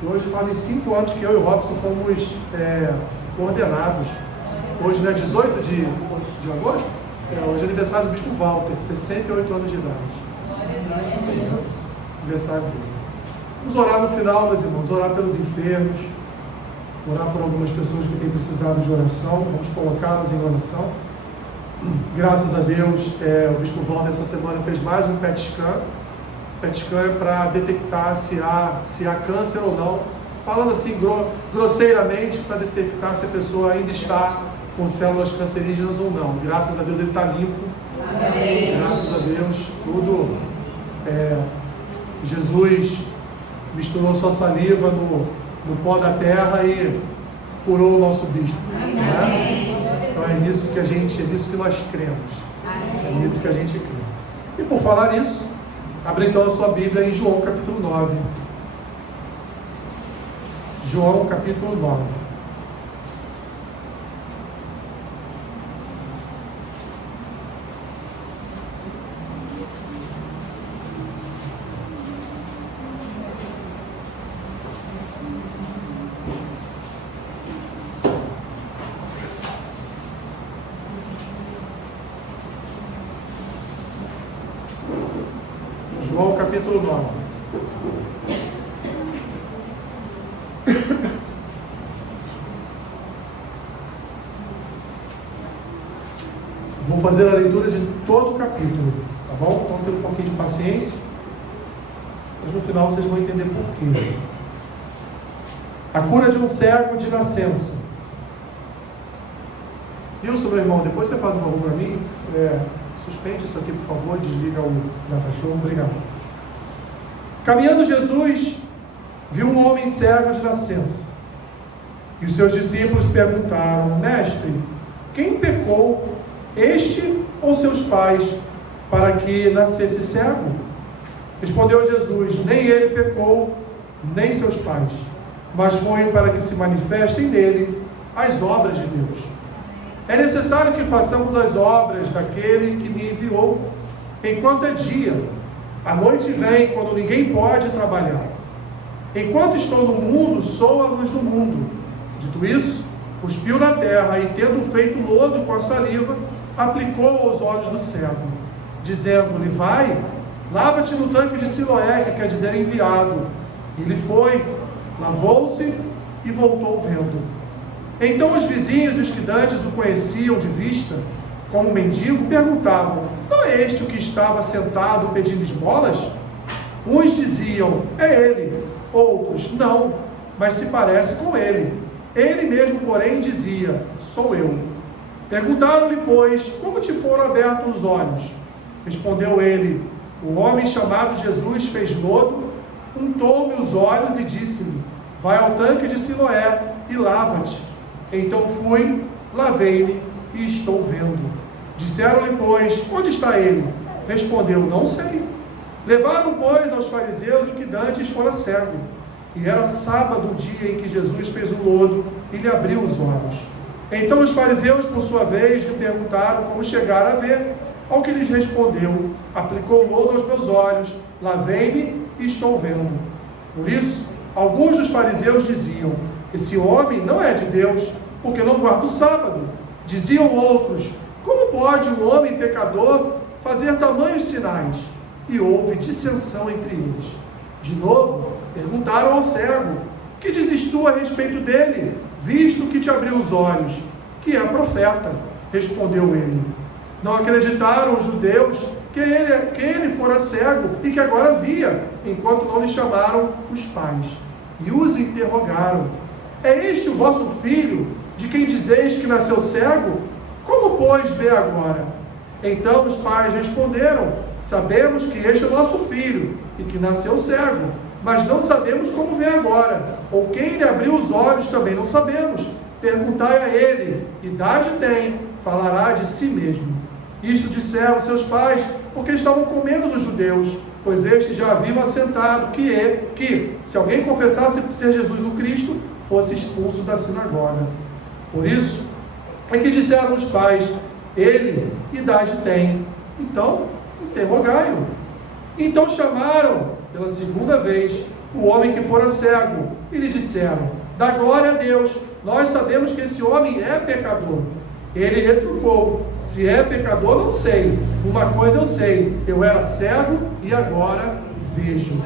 que hoje fazem 5 anos que eu e o Robson fomos ordenados. Hoje, né, 18 de agosto, hoje é aniversário do Bispo Walter, 68 anos de idade. Aniversário dele. Vamos orar no final, meus irmãos, orar pelos enfermos, orar por algumas pessoas que têm precisado de oração, vamos colocá-las em oração. Graças a Deus, o Bispo Walter essa semana fez mais um PET scan. PET scan é para detectar se há câncer ou não, falando assim grosseiramente, para detectar se a pessoa ainda está com células cancerígenas ou não. Graças a Deus ele está limpo. Amém. Graças a Deus, tudo. Jesus misturou sua saliva no pó da terra e curou o nosso bispo. Né? Então é nisso que nós cremos. É nisso que a gente crê. E por falar nisso, abre então a sua Bíblia em João capítulo 9. João capítulo 9. João capítulo 9. Vou fazer a leitura de todo o capítulo, tá bom? Então tenha um pouquinho de paciência, mas no final vocês vão entender por quê. A cura de um cego de nascença. Wilson, meu irmão, depois você faz um favor para mim, suspende isso aqui, por favor, desliga o data show, obrigado. Caminhando Jesus, viu um homem cego de nascença. E os seus discípulos perguntaram: Mestre, quem pecou, este ou seus pais, para que nascesse cego? Respondeu Jesus: nem ele pecou, nem seus pais, mas foi para que se manifestem nele as obras de Deus. É necessário que façamos as obras daquele que me enviou, enquanto é dia. A noite vem, quando ninguém pode trabalhar. Enquanto estou no mundo, sou a luz do mundo. Dito isso, cuspiu na terra e, tendo feito lodo com a saliva, aplicou aos olhos do cego, dizendo-lhe: vai, lava-te no tanque de Siloé, que quer dizer enviado. Ele foi, lavou-se e voltou vendo. Então os vizinhos e os que dantes o conheciam de vista, como mendigo, perguntavam: não é este o que estava sentado pedindo esmolas? Uns diziam: é ele. Outros: não, mas se parece com ele. Ele mesmo, porém, dizia: sou eu. Perguntaram-lhe, pois, como te foram abertos os olhos? Respondeu ele: o homem chamado Jesus fez lodo, untou-me os olhos e disse-me: vai ao tanque de Siloé e lava-te. Então fui, lavei-me e estou vendo. Disseram-lhe, pois, onde está ele? Respondeu: não sei. Levaram, pois, aos fariseus o que dantes fora cego. E era sábado o dia em que Jesus fez o lodo e lhe abriu os olhos. Então os fariseus, por sua vez, lhe perguntaram como chegar a ver. Ao que lhes respondeu: aplicou lodo aos meus olhos, lavei-me e estou vendo. Por isso, alguns dos fariseus diziam: esse homem não é de Deus, porque não guarda o sábado. Diziam outros: como pode um homem pecador fazer tamanhos sinais? E houve dissensão entre eles. De novo, perguntaram ao cego: que dizes tu a respeito dele, visto que te abriu os olhos? Que é profeta. Respondeu ele. Não acreditaram os judeus que ele fora cego e que agora via, enquanto não lhe chamaram os pais. E os interrogaram: é este o vosso filho, de quem dizeis que nasceu cego? Como, pois, vê agora? Então os pais responderam: sabemos que este é o nosso filho, e que nasceu cego, mas não sabemos como vê agora, ou quem lhe abriu os olhos também não sabemos. Perguntai a ele: idade tem, falará de si mesmo. Isto disseram seus pais, porque estavam com medo dos judeus, pois estes já haviam assentado que se alguém confessasse ser Jesus o Cristo, fosse expulso da sinagoga. Por isso é que disseram os pais: ele idade tem, então interrogai-o. Então chamaram pela segunda vez o homem que fora cego, e lhe disseram: dá glória a Deus, nós sabemos que esse homem é pecador. Ele retrucou: se é pecador, não sei. Uma coisa eu sei, eu era cego e agora vejo.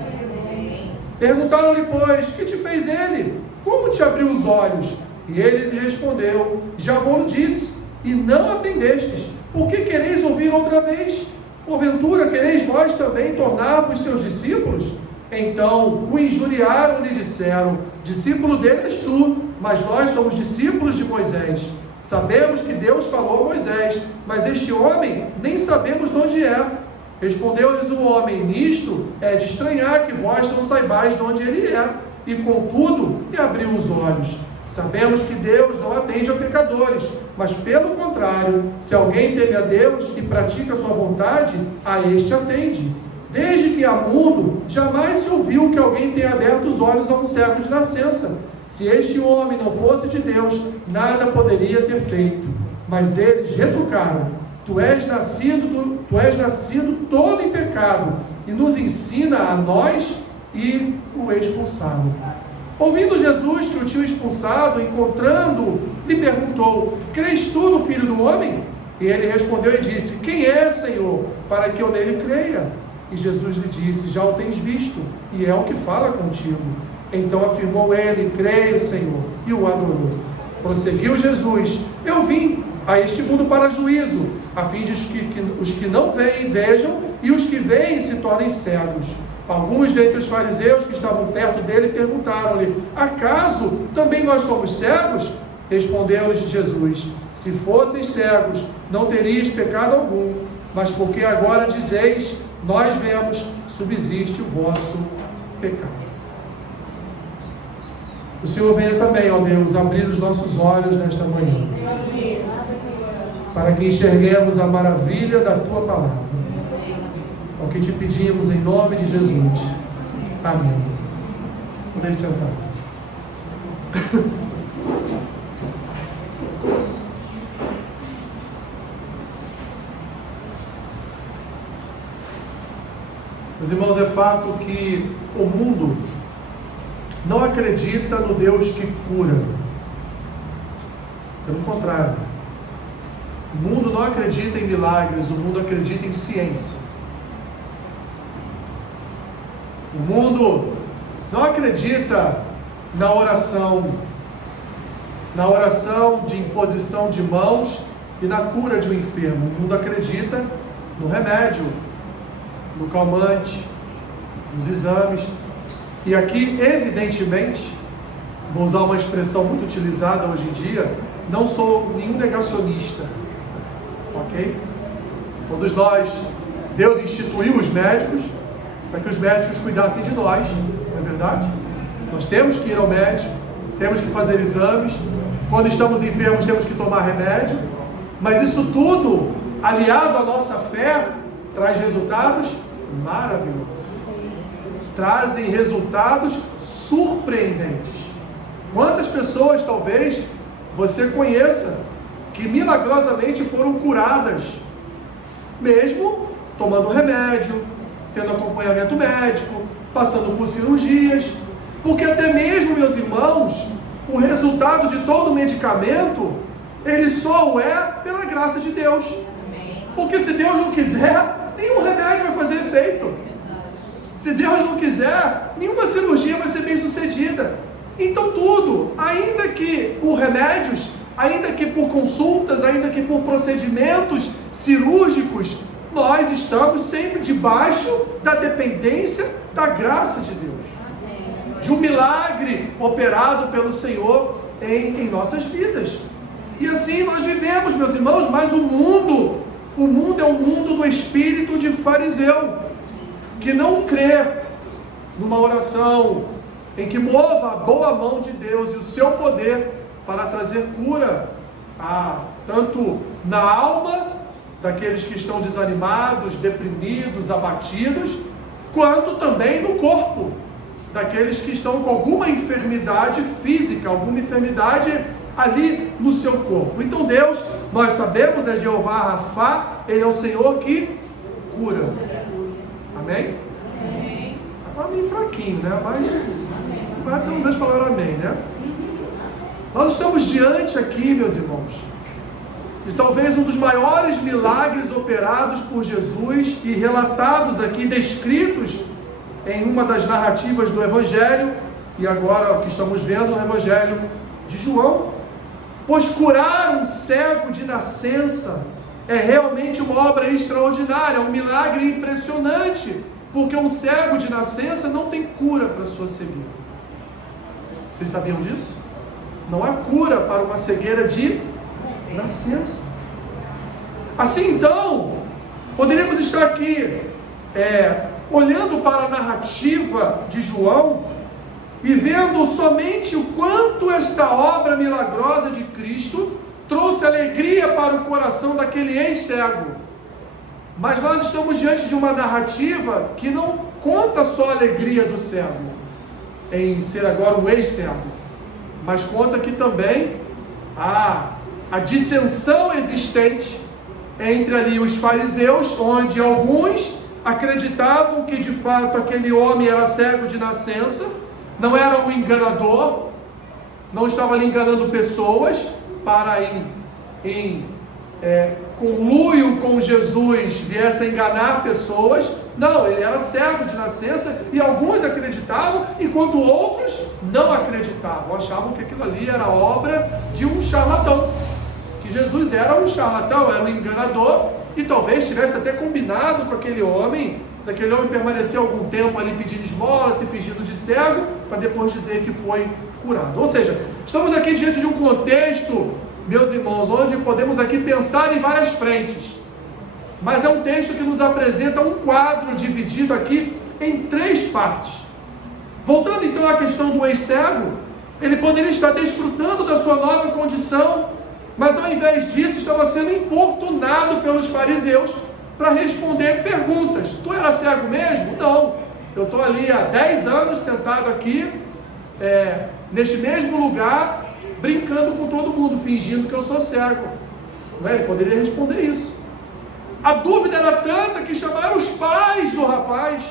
Perguntaram-lhe, pois, que te fez ele? Como te abriu os olhos? E ele lhe respondeu: já vos disse, e não atendestes. Por que quereis ouvir outra vez? Porventura quereis vós também tornar-vos seus discípulos? Então o injuriaram e lhe disseram: discípulo dele és tu, mas nós somos discípulos de Moisés. Sabemos que Deus falou a Moisés, mas este homem nem sabemos de onde é. Respondeu-lhes o homem: nisto é de estranhar que vós não saibais de onde ele é. E contudo lhe abriu os olhos. Sabemos que Deus não atende a pecadores, mas pelo contrário, se alguém teme a Deus e pratica a sua vontade, a este atende. Desde que há mundo, jamais se ouviu que alguém tenha aberto os olhos a um cego de nascença. Se este homem não fosse de Deus, nada poderia ter feito. Mas eles retrucaram: tu és nascido todo em pecado, e nos ensina a nós, e o expulsaram. Ouvindo Jesus que o tinham expulsado, encontrando-o, lhe perguntou: crês tu no Filho do Homem? E ele respondeu e disse: quem é, Senhor, para que eu nele creia? E Jesus lhe disse: já o tens visto, e é o que fala contigo. Então afirmou ele: creio, Senhor, e o adorou. Prosseguiu Jesus: eu vim a este mundo para juízo, a fim de que os que não veem vejam, e os que veem se tornem cegos. Alguns dentre os fariseus que estavam perto dele perguntaram-lhe: acaso também nós somos cegos? Respondeu-lhes Jesus: se fosseis cegos, não teríeis pecado algum, mas porque agora dizeis: nós vemos, subsiste o vosso pecado. O Senhor venha também, ó Deus, abrir os nossos olhos nesta manhã, para que enxerguemos a maravilha da Tua palavra. É o que te pedimos em nome de Jesus. Amém. Podem sentar. Meus irmãos, é fato que o mundo não acredita no Deus que cura. Pelo contrário, o mundo não acredita em milagres, o mundo acredita em ciência. O mundo não acredita na oração de imposição de mãos e na cura de um enfermo. O mundo acredita no remédio, no calmante, nos exames. E aqui, evidentemente, vou usar uma expressão muito utilizada hoje em dia, não sou nenhum negacionista, ok? Todos nós, Deus instituiu os médicos para que os médicos cuidassem de nós, não é verdade? Nós temos que ir ao médico, temos que fazer exames, quando estamos enfermos temos que tomar remédio, mas isso tudo, aliado à nossa fé, traz resultados maravilhosos. Trazem resultados surpreendentes. Quantas pessoas talvez você conheça que milagrosamente foram curadas, mesmo tomando remédio, tendo acompanhamento médico, passando por cirurgias, porque até mesmo, meus irmãos, o resultado de todo medicamento, ele só o é pela graça de Deus. Porque se Deus não quiser, nenhum remédio vai fazer efeito. Se Deus não quiser, nenhuma cirurgia vai ser bem sucedida. Então tudo, ainda que por remédios, ainda que por consultas, ainda que por procedimentos cirúrgicos, nós estamos sempre debaixo da dependência da graça de Deus. De um milagre operado pelo Senhor em nossas vidas. E assim nós vivemos, meus irmãos, mas o mundo é o mundo do espírito de fariseu, que não crê numa oração em que mova a boa mão de Deus e o seu poder para trazer cura tanto na alma daqueles que estão desanimados, deprimidos, abatidos, quanto também no corpo daqueles que estão com alguma enfermidade física, alguma enfermidade ali no seu corpo. Então Deus, nós sabemos, é Jeová Rafá, Ele é o Senhor que cura. Amém? Amém. A meio fraquinho, né? Mas pelo menos falaram amém, né? Nós estamos diante aqui, meus irmãos, de talvez um dos maiores milagres operados por Jesus e relatados aqui, descritos em uma das narrativas do Evangelho, e agora o que estamos vendo no Evangelho de João. Pois curar um cego de nascença é realmente uma obra extraordinária, um milagre impressionante, porque um cego de nascença não tem cura para sua cegueira. Vocês sabiam disso? Não há cura para uma cegueira de nascença. Assim então, poderíamos estar aqui olhando para a narrativa de João e vendo somente o quanto esta obra milagrosa de Cristo trouxe alegria para o coração daquele ex-cego. Mas nós estamos diante de uma narrativa que não conta só a alegria do cego em ser agora um ex-cego, mas conta que também a dissensão existente entre ali os fariseus, onde alguns acreditavam que de fato aquele homem era cego de nascença, não era um enganador, não estava ali enganando pessoas para em conluio com Jesus viesse a enganar pessoas. Não, ele era cego de nascença e alguns acreditavam, enquanto outros não acreditavam, achavam que aquilo ali era obra de um charlatão, que Jesus era um charlatão, era um enganador, e talvez tivesse até combinado com aquele homem, daquele homem permanecer algum tempo ali pedindo esmola, se fingindo de cego, para depois dizer que foi curado. Ou seja, estamos aqui diante de um contexto, meus irmãos, onde podemos aqui pensar em várias frentes, mas é um texto que nos apresenta um quadro dividido aqui em 3 partes. Voltando então à questão do ex-cego, ele poderia estar desfrutando da sua nova condição, mas ao invés disso estava sendo importunado pelos fariseus para responder perguntas. Tu era cego mesmo? Não, eu estou ali há 10 anos sentado aqui, neste mesmo lugar, brincando com todo mundo, fingindo que eu sou cego. Não é? Ele poderia responder isso. A dúvida era tanta que chamaram os pais do rapaz.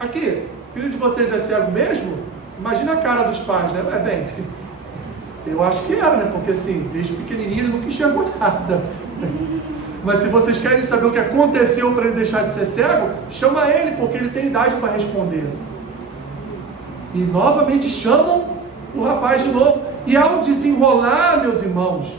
Aqui, filho de vocês é cego mesmo? Imagina a cara dos pais, né? Bem, eu acho que era, né? Porque assim, desde pequenininho ele nunca enxergou nada. Mas se vocês querem saber o que aconteceu para ele deixar de ser cego, chama ele, porque ele tem idade para responder. E novamente chamam o rapaz de novo. E ao desenrolar, meus irmãos,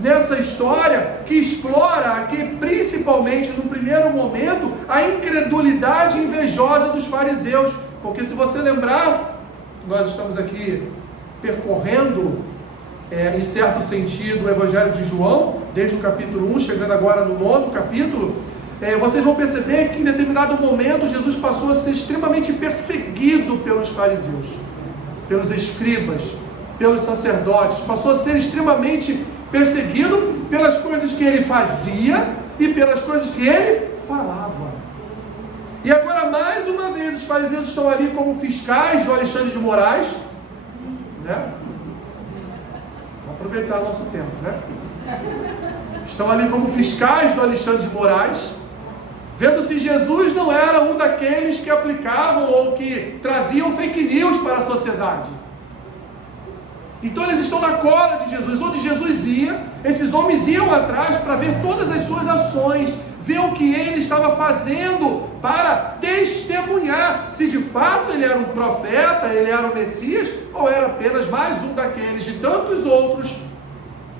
nessa história que explora aqui, principalmente no primeiro momento, a incredulidade invejosa dos fariseus. Porque se você lembrar, nós estamos aqui percorrendo, em certo sentido, o Evangelho de João, desde o capítulo 1, chegando agora no 9º capítulo, vocês vão perceber que em determinado momento Jesus passou a ser extremamente perseguido pelos fariseus, pelos escribas, pelos sacerdotes, passou a ser extremamente perseguido pelas coisas que ele fazia e pelas coisas que ele falava. E agora, mais uma vez, os fariseus estão ali como fiscais do Alexandre de Moraes, né? Vamos aproveitar o nosso tempo, né? Estão ali como fiscais do Alexandre de Moraes, vendo se Jesus não era um daqueles que aplicavam ou que traziam fake news para a sociedade. Então eles estão na cola de Jesus. Onde Jesus ia, esses homens iam atrás para ver todas as suas ações, ver o que ele estava fazendo para testemunhar se de fato ele era um profeta, ele era o Messias, ou era apenas mais um daqueles de tantos outros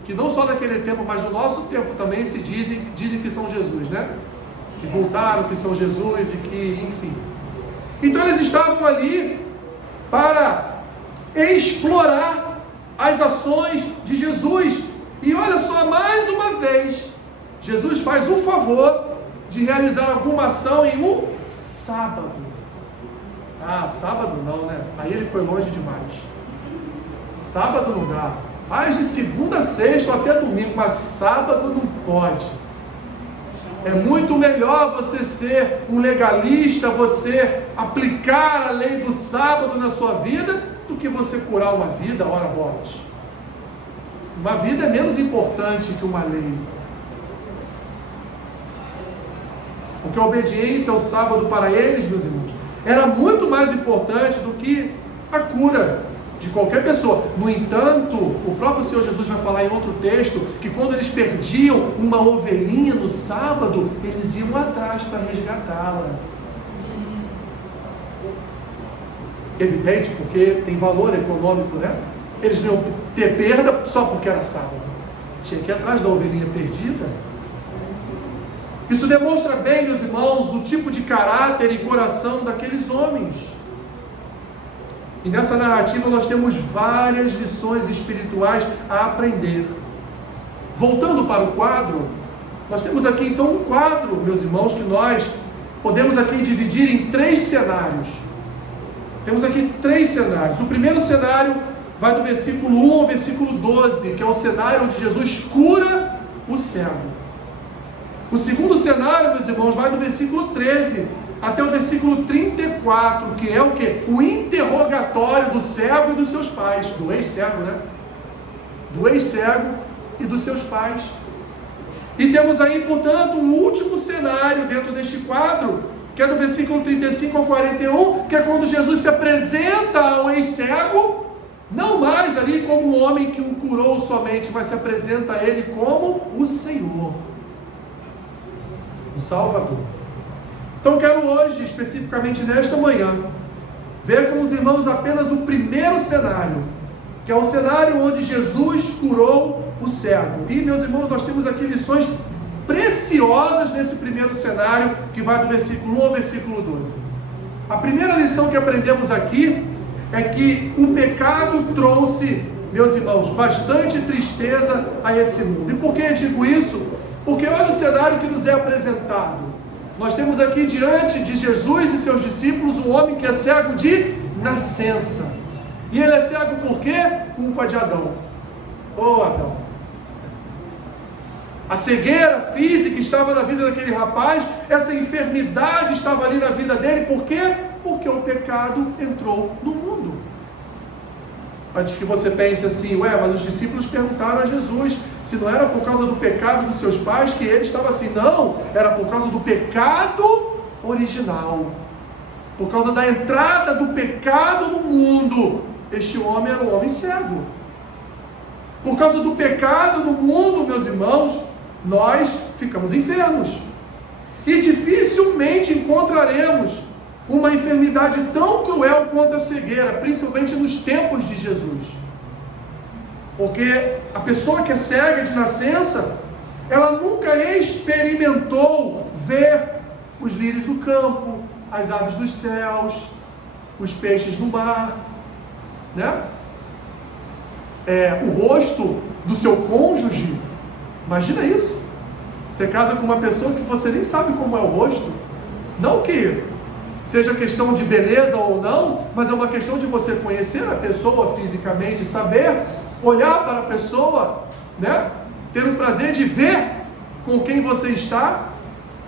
que não só naquele tempo, mas no nosso tempo também se dizem que são Jesus, né? Que voltaram, que são Jesus e que, enfim. Então eles estavam ali para explorar as ações de Jesus. E olha só, mais uma vez, Jesus faz o favor de realizar alguma ação em um sábado. Ah, sábado não, né? Aí ele foi longe demais. Sábado não dá. Faz de segunda a sexta ou até domingo, mas sábado não pode. É muito melhor você ser um legalista, você aplicar a lei do sábado na sua vida, do que você curar uma vida, ora bolas. Uma vida é menos importante que uma lei. Porque a obediência ao sábado para eles, meus irmãos, era muito mais importante do que a cura de qualquer pessoa. No entanto, o próprio Senhor Jesus vai falar em outro texto que quando eles perdiam uma ovelhinha no sábado, eles iam atrás para resgatá-la. Evidente, porque tem valor econômico, né? Eles não iam ter perda só porque era sábado. Tinha que ir atrás da ovelhinha perdida. Isso demonstra bem, meus irmãos, o tipo de caráter e coração daqueles homens. E nessa narrativa nós temos várias lições espirituais a aprender. Voltando para o quadro, nós temos aqui então um quadro, meus irmãos, que nós podemos aqui dividir em 3 cenários. Temos aqui 3 cenários. O primeiro cenário vai do versículo 1 ao versículo 12, que é o cenário onde Jesus cura o cego. O segundo cenário, meus irmãos, vai do versículo 13 até o versículo 34, que é o quê? O interrogatório do cego e dos seus pais, do ex-cego, né? Do ex-cego e dos seus pais. E temos aí, portanto, um último cenário dentro deste quadro, que é do versículo 35 ao 41, que é quando Jesus se apresenta ao ex-cego, não mais ali como um homem que o curou somente, mas se apresenta a ele como o Senhor, o Salvador. Então quero hoje, especificamente nesta manhã, ver com os irmãos apenas o primeiro cenário, que é o cenário onde Jesus curou o cego. E, meus irmãos, nós temos aqui lições preciosas nesse primeiro cenário, que vai do versículo 1 ao versículo 12. A primeira lição que aprendemos aqui é que o pecado trouxe, meus irmãos, bastante tristeza a esse mundo. E por que eu digo isso? Porque olha o cenário que nos é apresentado. Nós temos aqui diante de Jesus e seus discípulos um homem que é cego de nascença. E ele é cego por quê? Culpa de Adão. Oh, Adão. A cegueira física estava na vida daquele rapaz, essa enfermidade estava ali na vida dele, por quê? Porque o pecado entrou no mundo. Antes que você pense assim, mas os discípulos perguntaram a Jesus se não era por causa do pecado dos seus pais que ele estava assim. Não, era por causa do pecado original. Por causa da entrada do pecado no mundo. Este homem era um homem cego. Por causa do pecado no mundo, meus irmãos, nós ficamos enfermos. E dificilmente encontraremos uma enfermidade tão cruel quanto a cegueira, principalmente nos tempos de Jesus. Porque a pessoa que é cega de nascença, ela nunca experimentou ver os lírios do campo, as aves dos céus, os peixes no mar, né? O rosto do seu cônjuge. Imagina isso. Você casa com uma pessoa que você nem sabe como é o rosto. Não que seja questão de beleza ou não, mas é uma questão de você conhecer a pessoa fisicamente, saber olhar para a pessoa, né? Ter o prazer de ver com quem você está.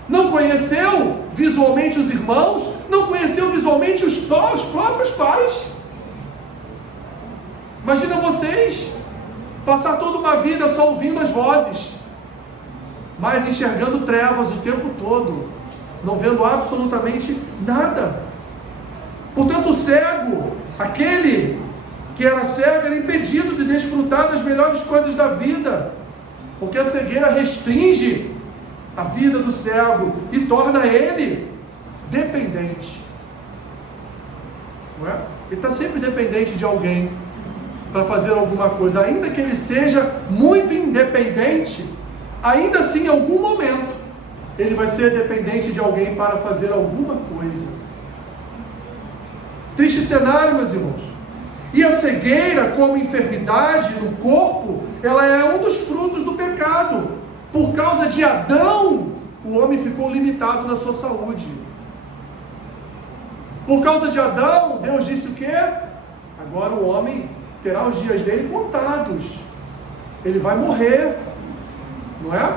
Não conheceu visualmente os irmãos, não conheceu visualmente os próprios pais. Imagina vocês passar toda uma vida só ouvindo as vozes, mas enxergando trevas o tempo todo, não vendo absolutamente nada. Portanto, o cego, aquele que era cego, era impedido de desfrutar das melhores coisas da vida, porque a cegueira restringe a vida do cego e torna ele dependente. Não é? Ele está sempre dependente de alguém para fazer alguma coisa, ainda que ele seja muito independente, ainda assim, em algum momento, ele vai ser dependente de alguém para fazer alguma coisa. Triste cenário, meus irmãos. E a cegueira, como enfermidade no corpo, ela é um dos frutos do pecado. Por causa de Adão, o homem ficou limitado na sua saúde. Por causa de Adão, Deus disse o quê? Agora o homem terá os dias dele contados. Ele vai morrer. Não é?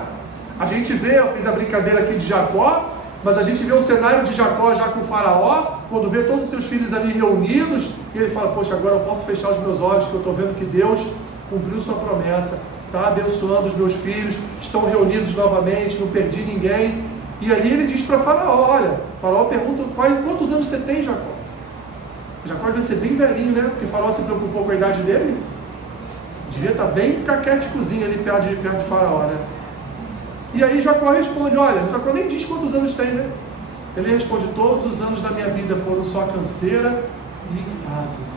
A gente vê, eu fiz a brincadeira aqui de Jacó, mas a gente vê o cenário de Jacó já com o faraó, quando vê todos os seus filhos ali reunidos, e ele fala, poxa, agora eu posso fechar os meus olhos, que eu estou vendo que Deus cumpriu sua promessa, está abençoando os meus filhos, estão reunidos novamente, não perdi ninguém. E ali ele diz para Faraó, olha, Faraó pergunta, quantos anos você tem, Jacó? Jacó deve ser bem velhinho, né? Porque Faraó se preocupou com a idade dele. Devia estar bem caquéticozinho ali perto de Faraó, né? E aí Jacó responde, olha, Jacó nem diz quantos anos tem, né? Ele responde, todos os anos da minha vida foram só canseira e enfado.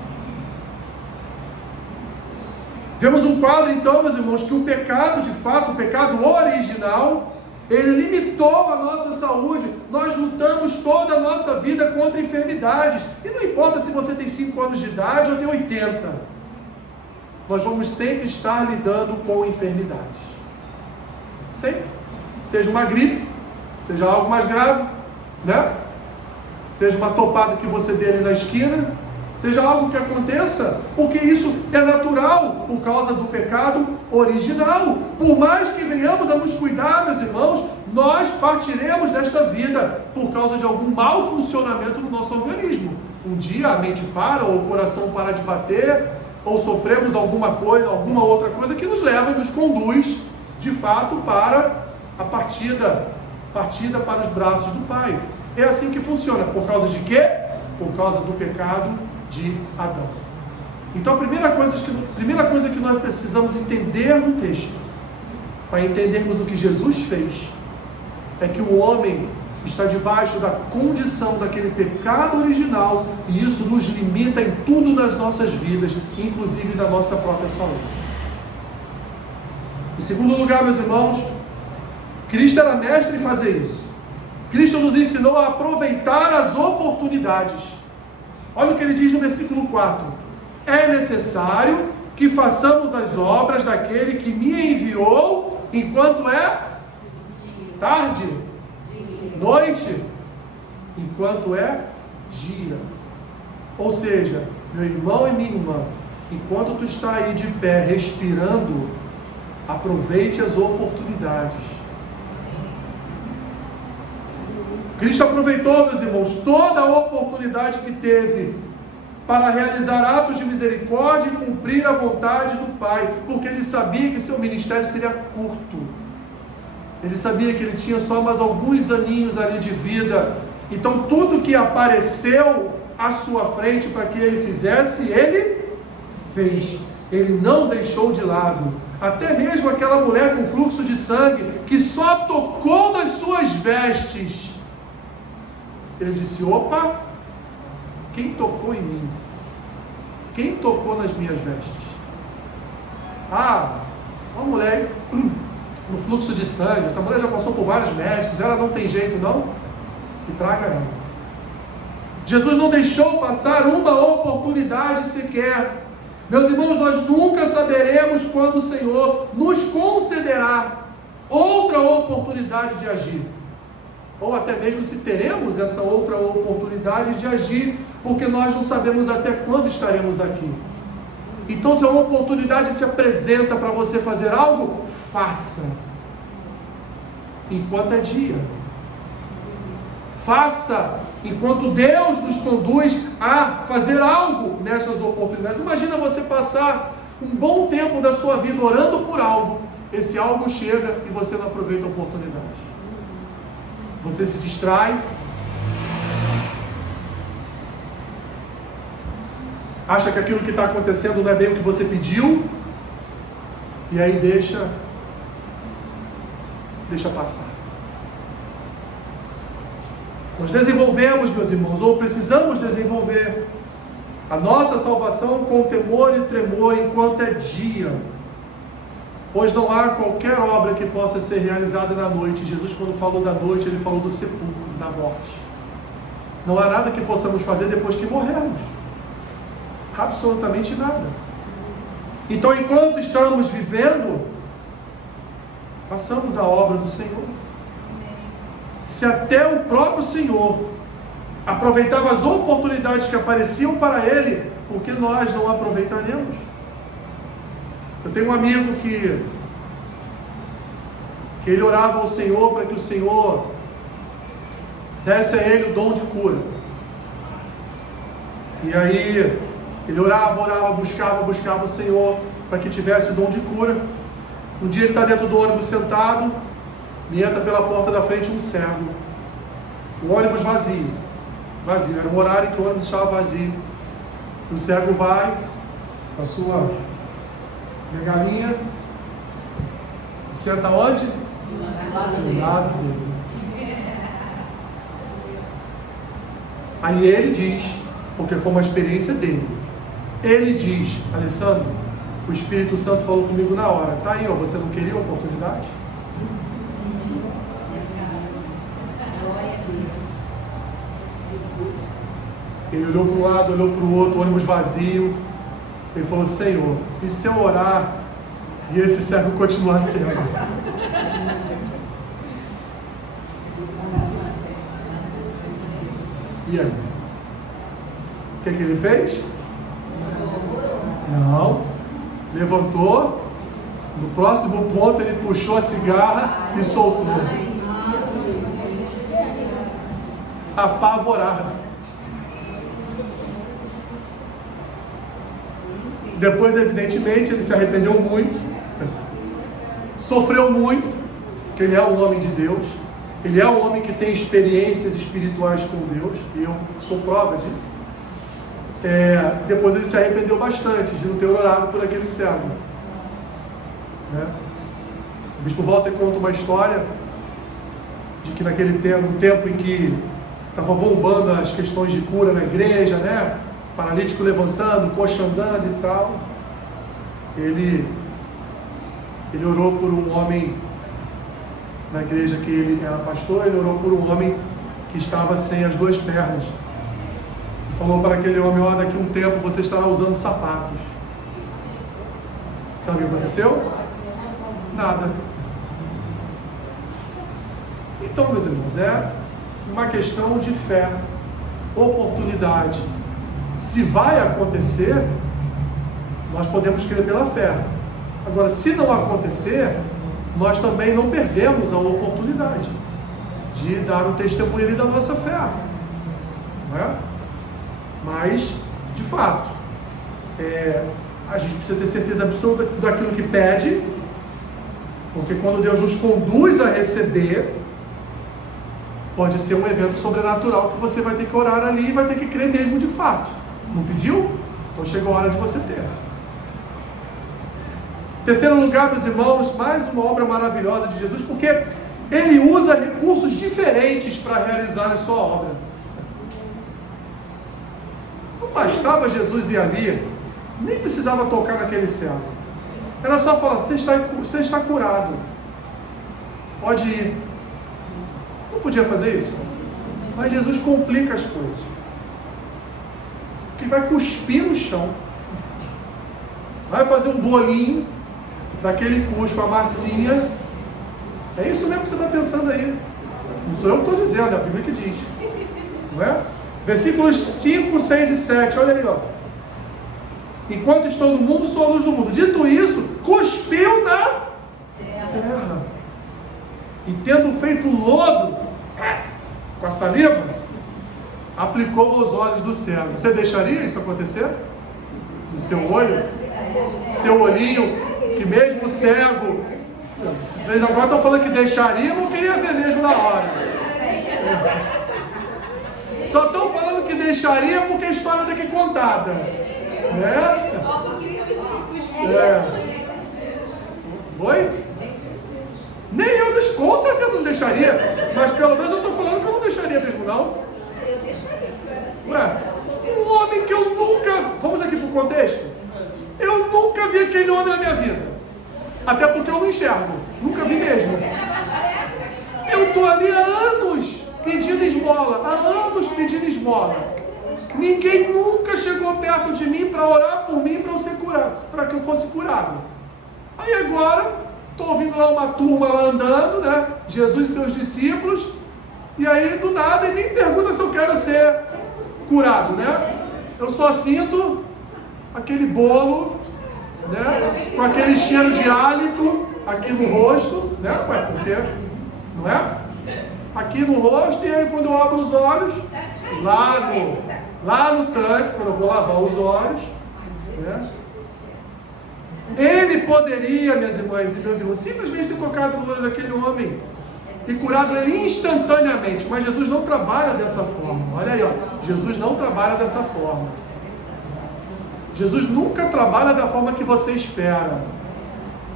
Vemos um quadro então, meus irmãos, que o pecado, de fato, o pecado original, ele limitou a nossa saúde. Nós lutamos toda a nossa vida contra enfermidades. E não importa se você tem 5 anos de idade ou tem 80. Nós vamos sempre estar lidando com enfermidades. Sempre. Seja uma gripe, seja algo mais grave, né? Seja uma topada que você dê ali na esquina, seja algo que aconteça, porque isso é natural por causa do pecado original. Por mais que venhamos a nos cuidar, meus irmãos, nós partiremos desta vida por causa de algum mau funcionamento do nosso organismo. Um dia a mente para, ou o coração para de bater, ou sofremos alguma coisa, alguma outra coisa que nos leva e nos conduz, de fato, para a partida para os braços do Pai. É assim que funciona. Por causa de quê? Por causa do pecado de Adão. Então a primeira coisa que nós precisamos entender no texto, para entendermos o que Jesus fez, é que o homem está debaixo da condição daquele pecado original, e isso nos limita em tudo nas nossas vidas, inclusive na nossa própria saúde. Em segundo lugar, meus irmãos, Cristo era mestre em fazer isso. Cristo nos ensinou a aproveitar as oportunidades. Olha o que ele diz no versículo 4. É necessário que façamos as obras daquele que me enviou enquanto é tarde, noite, enquanto é dia. Ou seja, meu irmão e minha irmã, enquanto tu está aí de pé, respirando, aproveite as oportunidades. Cristo aproveitou, meus irmãos, toda a oportunidade que teve para realizar atos de misericórdia e cumprir a vontade do Pai, porque ele sabia que seu ministério seria curto. Ele sabia que ele tinha só mais alguns aninhos ali de vida. Então tudo que apareceu à sua frente para que ele fizesse, ele fez. Ele não deixou de lado. Até mesmo aquela mulher com fluxo de sangue, que só tocou nas suas vestes, ele disse, opa, quem tocou em mim? Quem tocou nas minhas vestes? Uma mulher no fluxo de sangue, essa mulher já passou por vários médicos, ela não tem jeito não? E traga ela. Jesus não deixou passar uma oportunidade sequer. Meus irmãos, nós nunca saberemos quando o Senhor nos concederá outra oportunidade de agir. Ou até mesmo se teremos essa outra oportunidade de agir, porque nós não sabemos até quando estaremos aqui. Então, se a oportunidade se apresenta para você fazer algo, faça, enquanto é dia. Faça, enquanto Deus nos conduz a fazer algo nessas oportunidades. Imagina você passar um bom tempo da sua vida orando por algo, esse algo chega e você não aproveita a oportunidade. Você se distrai, acha que aquilo que está acontecendo não é bem o que você pediu, e aí deixa passar. Nós desenvolvemos, meus irmãos, ou precisamos desenvolver a nossa salvação com temor e tremor enquanto é dia, pois não há qualquer obra que possa ser realizada na noite. Jesus, quando falou da noite, ele falou do sepulcro, da morte. Não há nada que possamos fazer depois que morrermos. Absolutamente nada. Então, enquanto estamos vivendo, façamos a obra do Senhor. Se até o próprio Senhor aproveitava as oportunidades que apareciam para Ele, por que nós não aproveitaremos? Eu tenho um amigo que ele orava ao Senhor para que o Senhor desse a ele o dom de cura. E aí ele orava, buscava o Senhor para que tivesse o dom de cura. Um dia ele está dentro do ônibus sentado, e entra pela porta da frente um cego. O ônibus vazio. Vazio. Era um horário que o ônibus estava vazio. O cego vai com a sua bengalinha e senta onde? Do lado dele. Aí ele diz, porque foi uma experiência dele, ele diz: Alessandro, o Espírito Santo falou comigo na hora, tá aí, ó, você não queria a oportunidade? Ele olhou para um lado, olhou para o outro, ônibus vazio. Ele falou: Senhor, e se eu orar e esse cego continuar cego? E aí? O que ele fez? Não. Levantou. No próximo ponto ele puxou a cigarra e soltou. Apavorado. Depois, evidentemente, ele se arrependeu muito, sofreu muito, porque ele é um homem de Deus, ele é um homem que tem experiências espirituais com Deus, e eu sou prova disso. Depois ele se arrependeu bastante de não ter orado por aquele cego. Né? O bispo Walter conta uma história de que naquele tempo em que estava bombando as questões de cura na igreja, né? Paralítico levantando, coxa andando e tal. Ele orou por um homem na igreja que ele era pastor. Ele orou por um homem que estava sem as duas pernas. E falou para aquele homem: ó, daqui a um tempo você estará usando sapatos. Sabe o que aconteceu? Nada. Então, meus irmãos, é uma questão de fé, oportunidade. Se vai acontecer, nós podemos crer pela fé. Agora, se não acontecer, nós também não perdemos a oportunidade de dar um testemunho da nossa fé. Não é? Mas, de fato, a gente precisa ter certeza absoluta daquilo que pede, porque quando Deus nos conduz a receber, pode ser um evento sobrenatural que você vai ter que orar ali e vai ter que crer mesmo de fato. Não pediu? Então chegou a hora de você ter. Terceiro lugar, meus irmãos, mais uma obra maravilhosa de Jesus, porque ele usa recursos diferentes para realizar a sua obra. Não bastava Jesus ir ali, nem precisava tocar naquele cego. Era só falar: você está curado, pode ir. Não podia fazer isso? Mas Jesus complica as coisas. Que vai cuspir no chão, vai fazer um bolinho daquele cuspe, a massinha. É isso mesmo que você está pensando aí. Não sou eu que estou dizendo, é a Bíblia que diz. Não é? Versículos 5, 6 e 7, olha aí, ó. Enquanto estou no mundo, sou a luz do mundo. Dito isso, cuspiu na terra. E tendo feito lodo com a saliva, aplicou aos olhos do cego. Você deixaria isso acontecer? No seu olho? Seu olhinho, que mesmo cego, vocês agora estão falando que deixaria, não queria ver mesmo na hora. Só estão falando que deixaria porque a história está aqui contada. Né? Oi? Nem eu, com certeza não deixaria. Mas pelo menos eu estou falando que eu não deixaria mesmo, não. Ué, um homem que eu nunca... Vamos aqui para o contexto. Eu nunca vi aquele homem na minha vida. Até porque eu não enxergo. Nunca vi mesmo. Eu estou ali há anos pedindo esmola. Há anos pedindo esmola. Ninguém nunca chegou perto de mim para orar por mim, para eu ser curado, para que eu fosse curado. Aí agora, estou ouvindo lá uma turma lá andando, né? Jesus e seus discípulos. E aí, do nada, ele nem pergunta se eu quero ser curado, né? Eu só sinto aquele bolo, né? Com aquele cheiro de hálito aqui no rosto, né? Ué, por quê? Não é? Aqui no rosto, e aí quando eu abro os olhos, lá no tanque, quando eu vou lavar os olhos, né? Ele poderia, minhas irmãs e meus irmãos, simplesmente ter tocado no olho daquele homem e curado ele instantaneamente. Mas Jesus não trabalha dessa forma. Olha aí, ó. Jesus não trabalha dessa forma. Jesus nunca trabalha da forma que você espera.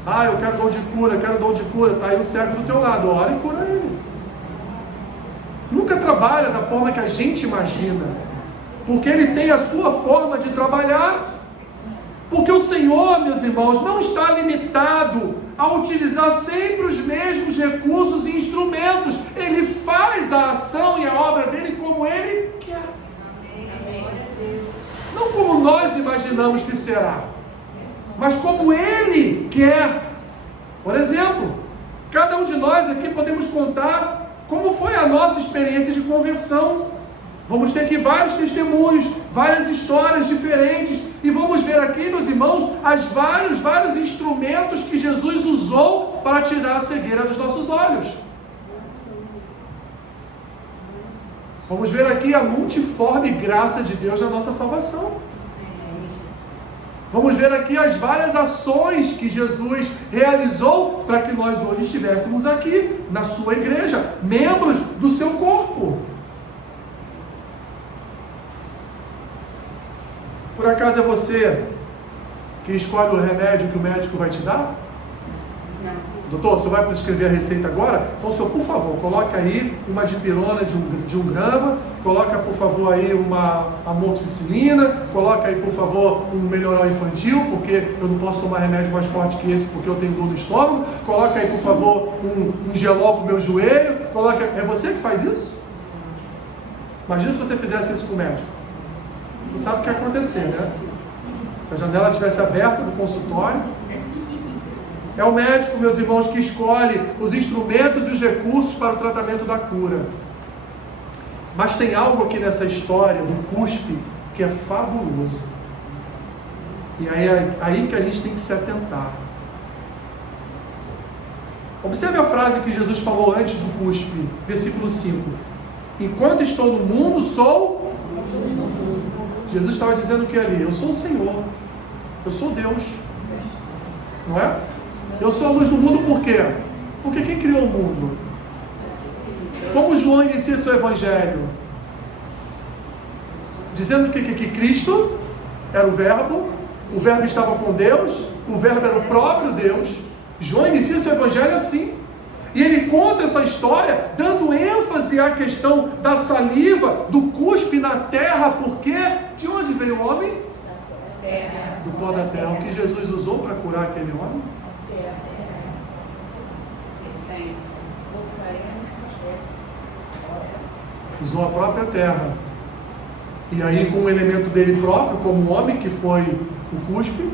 Ah, eu quero dom de cura, Está aí o cego do teu lado, ora e cura ele. Nunca trabalha da forma que a gente imagina. Porque ele tem a sua forma de trabalhar. Porque o Senhor, meus irmãos, não está limitado a utilizar sempre os mesmos recursos e instrumentos. Ele faz a ação e a obra dele como ele quer. Não como nós imaginamos que será, mas como ele quer. Por exemplo, cada um de nós aqui podemos contar como foi a nossa experiência de conversão. Vamos ter aqui vários testemunhos, várias histórias diferentes, e vamos ver aqui, meus irmãos, as vários instrumentos que Jesus usou para tirar a cegueira dos nossos olhos. Vamos ver aqui a multiforme graça de Deus na nossa salvação. Vamos ver aqui as várias ações que Jesus realizou para que nós hoje estivéssemos aqui, na sua igreja, membros do seu corpo. Por acaso é você que escolhe o remédio que o médico vai te dar? Não. Doutor, você vai prescrever a receita agora? Então, senhor, por favor, coloque aí uma dipirona de 1 grama, coloca, por favor, aí uma amoxicilina, coloca aí, por favor, um melhoral infantil, porque eu não posso tomar remédio mais forte que esse, porque eu tenho dor no estômago, coloca aí, por favor, um gelol para o meu joelho, coloca... É você que faz isso? Imagina se você fizesse isso com o médico. Tu sabe o que ia acontecer, né? Se a janela estivesse aberta do consultório, é o médico, meus irmãos, que escolhe os instrumentos e os recursos para o tratamento da cura. Mas tem algo aqui nessa história do cuspe que é fabuloso. E aí que a gente tem que se atentar. Observe a frase que Jesus falou antes do cuspe, versículo 5. Enquanto estou no mundo, sou... Jesus estava dizendo o que ali? Eu sou o Senhor. Eu sou Deus. Não é? Eu sou a luz do mundo por quê? Porque quem criou o mundo? Como João inicia seu evangelho? Dizendo que Cristo era o Verbo estava com Deus, o Verbo era o próprio Deus. João inicia seu evangelho assim. E ele conta essa história dando ênfase à questão da saliva, do cuspe na terra, porque de onde veio o homem? Do pó da terra. O que Jesus usou para curar aquele homem? Usou a própria terra. E aí, com o elemento dele próprio, como homem, que foi o cuspe,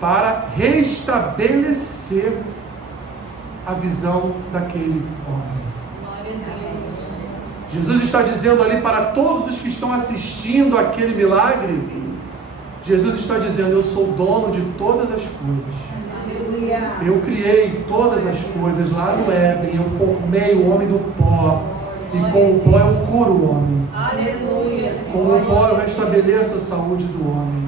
para restabelecer a visão daquele homem. Jesus está dizendo ali para todos os que estão assistindo aquele milagre, Jesus está dizendo: eu sou dono de todas as coisas. Eu criei todas as coisas lá no Éden, eu formei o homem do pó, e com o pó eu curo o homem. Com o pó eu restabeleço a saúde do homem.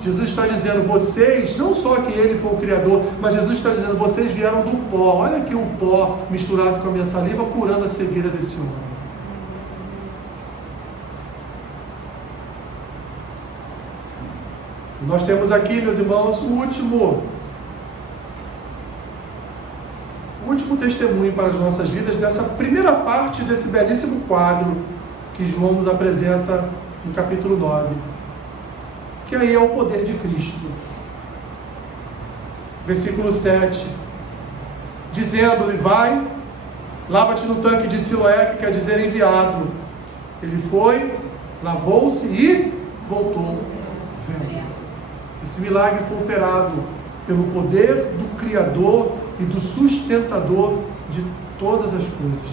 Jesus está dizendo, vocês, não só que ele foi o Criador, mas Jesus está dizendo, vocês vieram do pó. Olha aqui o pó misturado com a minha saliva, curando a cegueira desse homem. Nós temos aqui, meus irmãos, o último testemunho para as nossas vidas, dessa primeira parte desse belíssimo quadro que João nos apresenta no capítulo 9. Que aí é o poder de Cristo. Versículo 7. Dizendo-lhe, vai, lava-te no tanque de Siloé, que quer dizer enviado. Ele foi, lavou-se e voltou vendo. Esse milagre foi operado pelo poder do Criador e do sustentador de todas as coisas.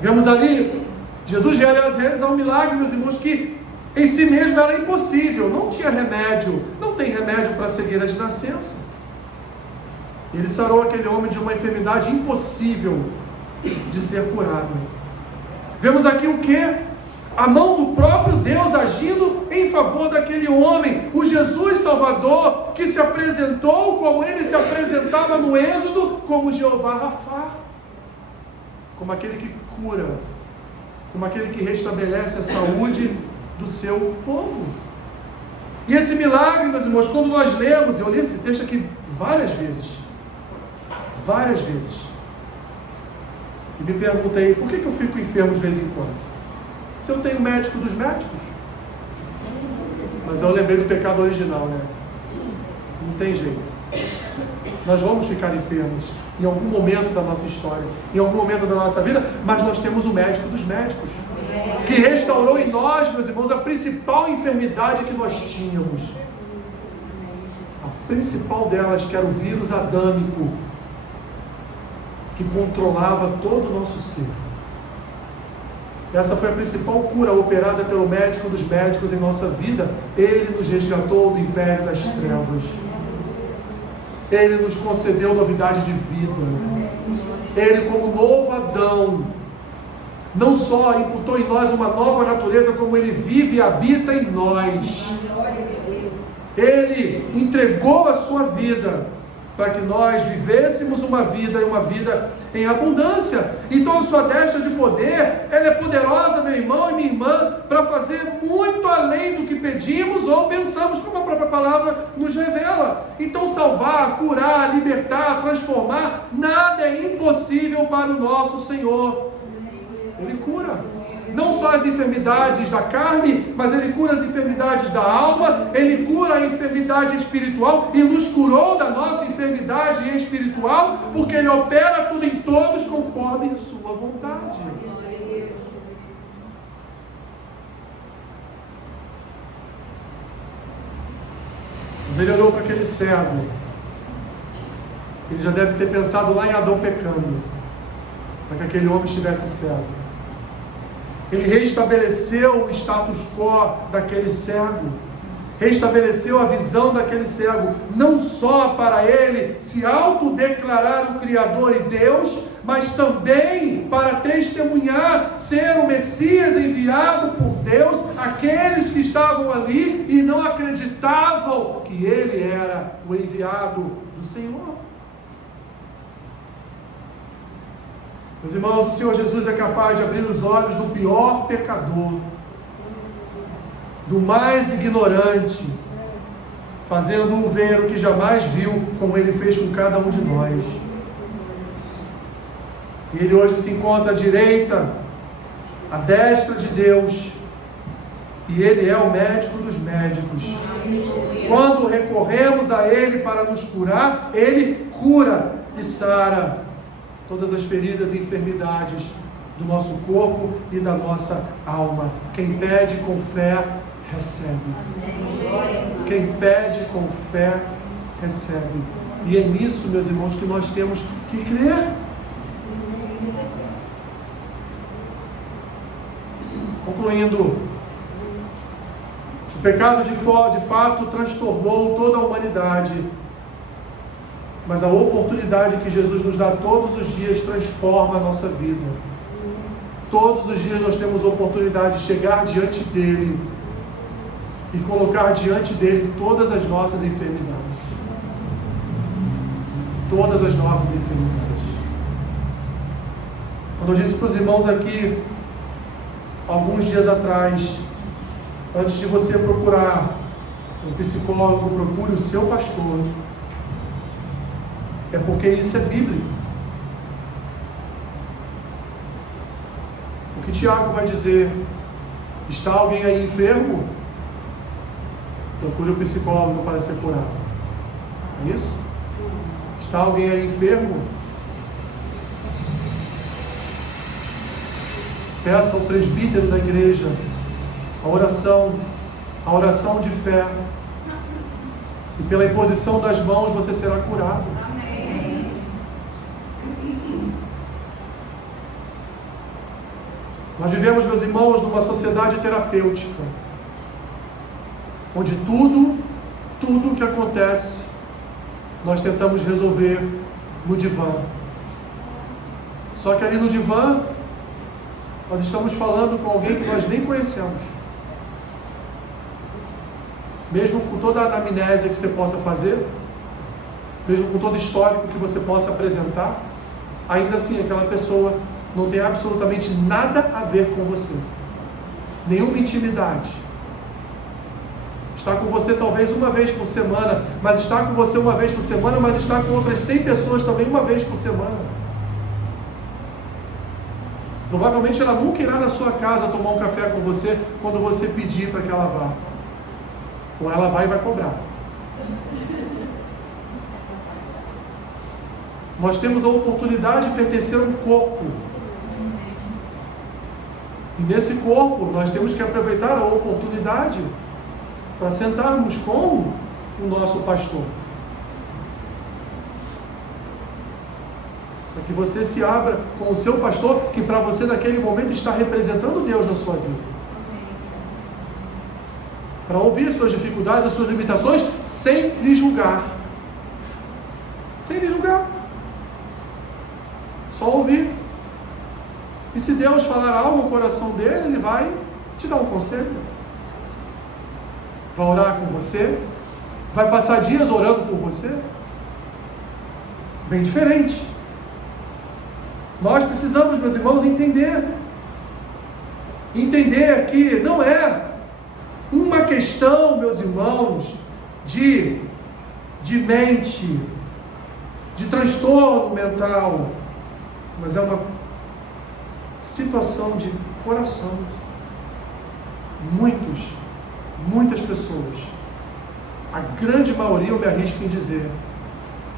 Vemos ali, Jesus realiza um milagre, meus irmãos, que em si mesmo era impossível, não tinha remédio, não tem remédio para a cegueira de nascença. Ele sarou aquele homem de uma enfermidade impossível de ser curada. Vemos aqui o que? A mão do próprio Deus agindo em favor daquele homem, o Jesus Salvador, que se apresentou como ele se apresentava no Êxodo, como Jeová Rafá. como aquele que cura, como aquele que restabelece a saúde do seu povo. E esse milagre, meus irmãos, quando nós lemos, eu li esse texto aqui várias vezes, e me perguntei, por que eu fico enfermo de vez em quando? Se eu tenho médico dos médicos? Mas eu lembrei do pecado original, né? Não tem jeito. Nós vamos ficar enfermos em algum momento da nossa história, em algum momento da nossa vida, mas nós temos o médico dos médicos, que restaurou em nós, meus irmãos, a principal enfermidade que nós tínhamos. A principal delas, que era o vírus adâmico, que controlava todo o nosso ser. Essa foi a principal cura operada pelo médico dos médicos em nossa vida. Ele nos resgatou do império das trevas. Ele nos concedeu novidade de vida. Ele, como novo Adão, não só imputou em nós uma nova natureza, como Ele vive e habita em nós. Ele entregou a sua vida para que nós vivêssemos uma vida em abundância. Então a sua destra de poder, ela é poderosa, meu irmão e minha irmã, para fazer muito além do que pedimos ou pensamos, como a própria palavra nos revela. Então salvar, curar, libertar, transformar, nada é impossível para o nosso Senhor. Ele cura não só as enfermidades da carne, mas Ele cura as enfermidades da alma, Ele cura a enfermidade espiritual e nos curou da nossa enfermidade espiritual, porque Ele opera tudo em todos conforme a sua vontade. Ele olhou para aquele cego, ele já deve ter pensado lá em Adão pecando, para que aquele homem estivesse cego. Ele restabeleceu o status quo daquele cego, restabeleceu a visão daquele cego, não só para ele se autodeclarar o Criador e Deus, mas também para testemunhar ser o Messias enviado por Deus, aqueles que estavam ali e não acreditavam que ele era o enviado do Senhor. Meus irmãos, o Senhor Jesus é capaz de abrir os olhos do pior pecador, do mais ignorante, fazendo-o ver o que jamais viu, como Ele fez com cada um de nós. E Ele hoje se encontra à direita, à destra de Deus, e Ele é o médico dos médicos. Quando recorremos a Ele para nos curar, Ele cura e sara todas as feridas e enfermidades do nosso corpo e da nossa alma. Quem pede com fé, recebe. Quem pede com fé, recebe. E é nisso, meus irmãos, que nós temos que crer. Concluindo, o pecado de fato transtornou toda a humanidade, mas a oportunidade que Jesus nos dá todos os dias transforma a nossa vida. Todos os dias nós temos a oportunidade de chegar diante dEle e colocar diante dEle todas as nossas enfermidades. Todas as nossas enfermidades. Quando eu disse para os irmãos aqui, alguns dias atrás, antes de você procurar um psicólogo, procure o seu pastor. É porque isso é bíblico. O que Tiago vai dizer? Está alguém aí enfermo? Procure o psicólogo para ser curado. É isso? Está alguém aí enfermo? Peça ao presbítero da igreja a oração de fé. E pela imposição das mãos você será curado. Nós vivemos, meus irmãos, numa sociedade terapêutica, onde tudo que acontece, nós tentamos resolver no divã. Só que ali no divã, nós estamos falando com alguém que nós nem conhecemos. Mesmo com toda a anamnésia que você possa fazer, mesmo com todo o histórico que você possa apresentar, ainda assim aquela pessoa não tem absolutamente nada a ver com você. Nenhuma intimidade. Está com você talvez uma vez por semana, mas está com você uma vez por semana, mas está com outras 100 pessoas também uma vez por semana. Provavelmente ela nunca irá na sua casa tomar um café com você quando você pedir para que ela vá. Ou ela vai e vai cobrar. Nós temos a oportunidade de pertencer a um corpo. E nesse corpo nós temos que aproveitar a oportunidade para sentarmos com o nosso pastor. Para que você se abra com o seu pastor, que para você naquele momento está representando Deus na sua vida. Para ouvir as suas dificuldades, as suas limitações, sem lhe julgar. Sem lhe julgar. Só ouvir. E se Deus falar algo no coração dele, ele vai te dar um conselho. Vai orar com você, vai passar dias orando por você. Bem diferente. Nós precisamos, meus irmãos, entender que não é uma questão, meus irmãos, de mente, de transtorno mental, mas é uma situação de coração. Muitas pessoas, a grande maioria, eu me arrisco em dizer,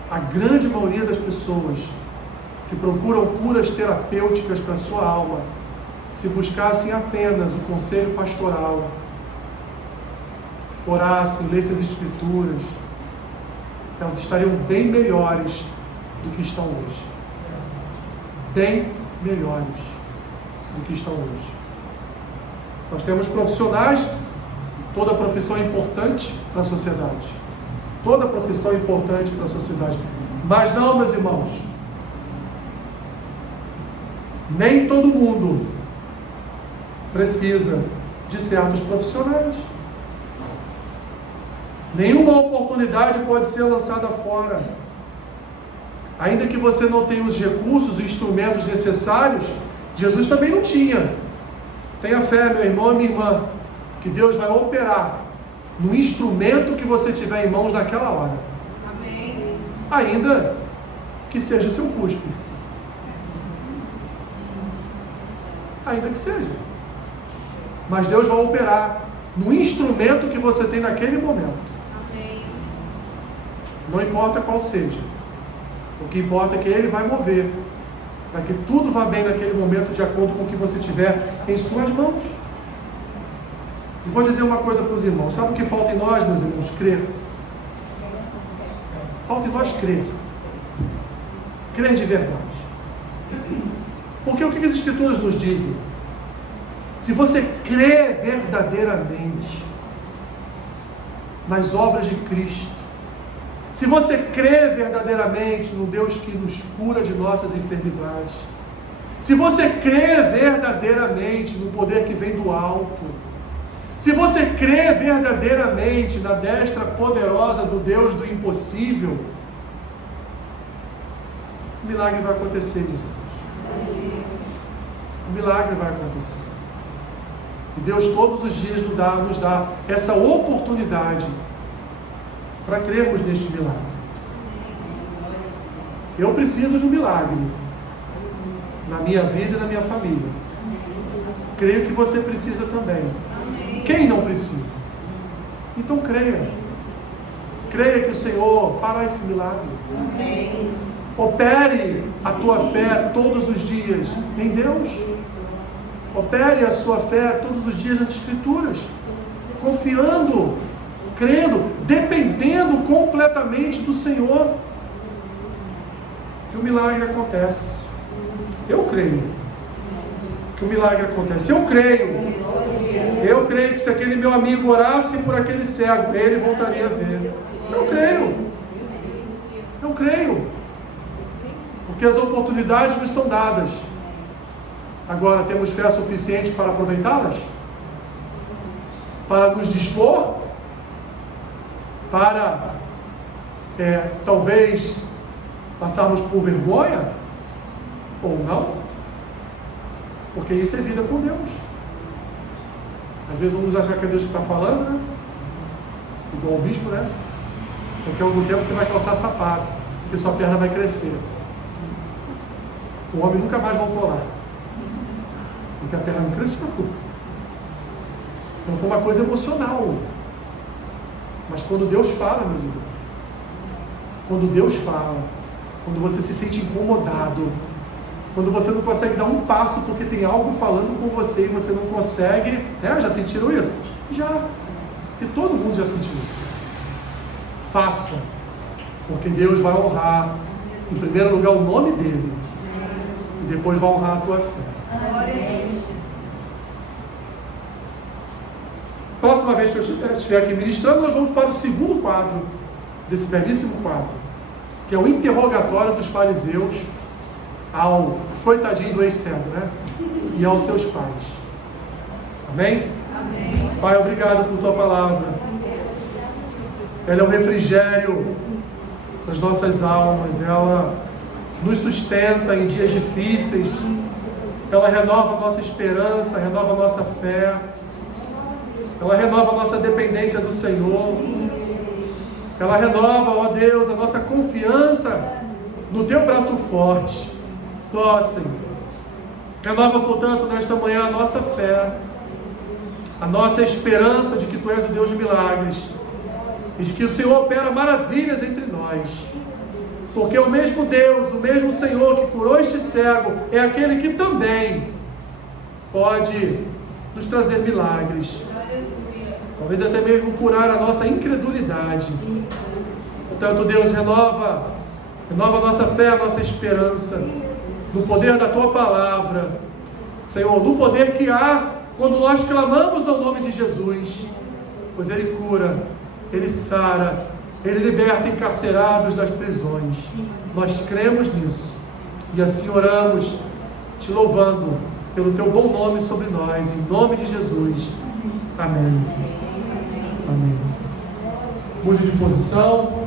a grande maioria das pessoas que procuram curas terapêuticas para a sua alma, se buscassem apenas o conselho pastoral, orassem, lessem as escrituras, elas estariam bem melhores do que estão hoje. Bem melhores do que estão hoje. Nós temos profissionais. Toda profissão é importante para a sociedade. Toda profissão é importante para a sociedade. Mas não, meus irmãos. Nem todo mundo precisa de certos profissionais. Nenhuma oportunidade pode ser lançada fora. Ainda que você não tenha os recursos, os instrumentos necessários, Jesus também não tinha. Tenha fé, meu irmão e minha irmã, que Deus vai operar no instrumento que você tiver em mãos naquela hora. Amém. Ainda que seja seu cuspe. Ainda que seja. Mas Deus vai operar no instrumento que você tem naquele momento. Amém. Não importa qual seja. O que importa é que Ele vai mover, para que tudo vá bem naquele momento, de acordo com o que você tiver em suas mãos. E vou dizer uma coisa para os irmãos. Sabe o que falta em nós, meus irmãos? Crer. Falta em nós crer. Crer de verdade. Porque o que as Escrituras nos dizem? Se você crê verdadeiramente nas obras de Cristo, se você crê verdadeiramente no Deus que nos cura de nossas enfermidades, se você crê verdadeiramente no poder que vem do alto, se você crê verdadeiramente na destra poderosa do Deus do impossível, o milagre vai acontecer, meus irmãos. O milagre vai acontecer. E Deus todos os dias nos dá essa oportunidade para crermos neste milagre. Eu preciso de um milagre na minha vida e na minha família. Creio que você precisa também. Quem não precisa? Então creia. Creia que o Senhor fará esse milagre. Opere a tua fé todos os dias em Deus. Opere a sua fé todos os dias nas Escrituras, confiando, crendo, dependendo completamente do Senhor, que o milagre acontece. Eu creio que o milagre acontece. Eu creio que se aquele meu amigo orasse por aquele cego, ele voltaria a ver. Eu creio, porque as oportunidades nos são dadas. Agora, temos fé suficiente para aproveitá-las? Para nos dispor? Para, talvez, passarmos por vergonha? Ou não? Porque isso é vida com Deus. Às vezes vamos achar que é Deus que está falando, né? Igual o bispo, né? Porque algum tempo você vai calçar sapato, porque sua perna vai crescer. O homem nunca mais voltou lá, porque a perna não cresceu. Então foi uma coisa emocional. Mas quando Deus fala, meus irmãos, quando Deus fala, quando você se sente incomodado, quando você não consegue dar um passo porque tem algo falando com você e você não consegue, já sentiram isso? Já. E todo mundo já sentiu isso. Faça, porque Deus vai honrar, em primeiro lugar, o nome dele, e depois vai honrar a tua fé. Próxima vez que eu estiver aqui ministrando, nós vamos para o segundo quadro, desse belíssimo quadro, que é o interrogatório dos fariseus ao coitadinho do ex-cego, né? E aos seus pais. Amém? Amém? Pai, obrigado por tua palavra. Ela é um refrigério das nossas almas. Ela nos sustenta em dias difíceis. Ela renova a nossa esperança, renova a nossa fé. Ela renova a nossa dependência do Senhor. Ela renova, ó Deus, a nossa confiança no teu braço forte. Ó Senhor, renova, portanto, nesta manhã a nossa fé, a nossa esperança de que Tu és o Deus de milagres e de que o Senhor opera maravilhas entre nós, porque o mesmo Deus, o mesmo Senhor que curou este cego, é aquele que também pode nos trazer milagres, talvez até mesmo curar a nossa incredulidade. Portanto, Deus, renova a nossa fé, a nossa esperança no poder da Tua palavra, Senhor, no poder que há quando nós clamamos ao nome de Jesus, pois Ele cura, Ele sara, Ele liberta encarcerados das prisões. Nós cremos nisso e assim oramos, te louvando pelo Teu bom nome sobre nós, em nome de Jesus. Amém. Amém. Mude de posição.